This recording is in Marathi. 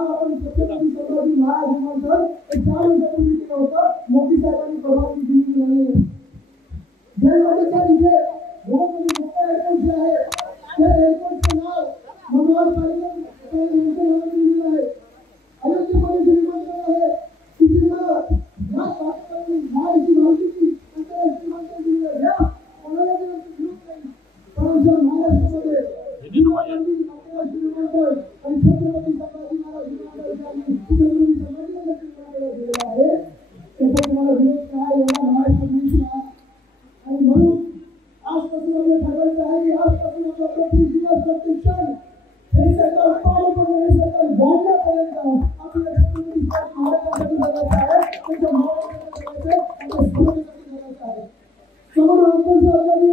काम आपण छत्रपती संभाजी महाराज म्हणतो ते 4 वर्षापूर्वी केलं होतं. मोदी साहेबांनी परवानगी दिली नाही. जयवाडीच्या तिथे गोवामध्ये मोठा एअरपोर्ट आहे, त्या एअरपोर्टचं नाव मनोहर पर्रिकर यांच्या नावाने दिलेलं आहे. अयोध्येमध्ये विमानतळ आहे, तिथे नाव या पाकिस्तानी महाराष्ट्र माहिती आंतरराष्ट्रीय विमानतळ दिलेलं आहे. या कोणाला विरोध नाही, पण महाराष्ट्रामध्ये आंतरराष्ट्रीय विमानतळ आणि छत्रपती संभाजी महाराज विमानतळ छत्रपती संभाजीनगर विमानतळ दिलेलं आहे. त्याचा तुम्हाला विरोध नाही, एवढा महाराष्ट्र देश आहे. आणि म्हणून आजपासून आपलं ठरवायचं आहे की आजपासून आपलं प्रत्येक दिवस प्रत्येक क्षण हे सरकार पाणी पडून हे सरकार वाढल्यापर्यंत आपल्या छत्रपती महाराजांसाठी जगायचं आहे, त्यांच्या महाराजांसाठी जगायचं आहे, आपल्या समाजासाठी जगायचं आहे. समोर अंतर सरकारने